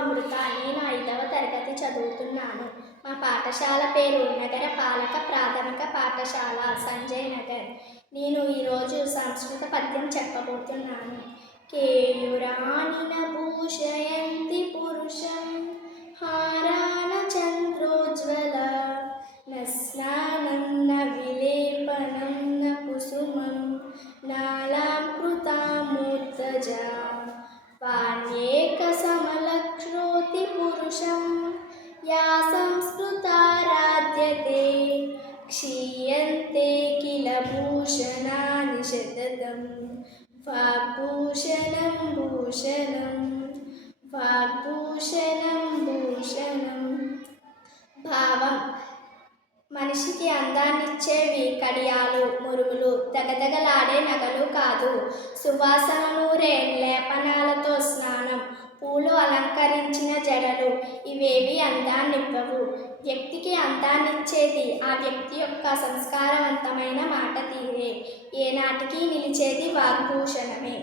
అమృత. నేను 5వ తరగతి చదువుతున్నాను. మా పాఠశాల పేరు నగర పాలక ప్రాథమిక పాఠశాల సంజయ్ నగర్. నేను ఈరోజు సంస్కృత పద్యం చెప్పబోతున్నాను. కేయూరానిన భూషయంతి పురుషం హారాన చంద్రోజ్వల స్నానం న విలేపనం న కుసుమం నాళాంకృతామూర్ధజా వాణ్యేక సమలక్ష్ణోతి పురుషం యా సంస్కృతారాధ్యతే క్షీయంతే కిల భూషణాని శతతం వాగ్భూషణం భూషణం వాగ్భూషణం భూషణం. భావం: మనిషికి అందాన్నిచ్చేవి కడియాలు, మురుగులు, దగదగలాడే నగలు కాదు. సువాసనలూరే లేపనాలతో స్నానం, పూలు అలంకరించిన జడలు ఇవేవి అందాన్నివ్వవు. వ్యక్తికి అందాన్నిచ్చేది ఆ వ్యక్తి యొక్క సంస్కారవంతమైన మాట తీరే. ఏనాటికి నిలిచేది వాగ్భూషణమే.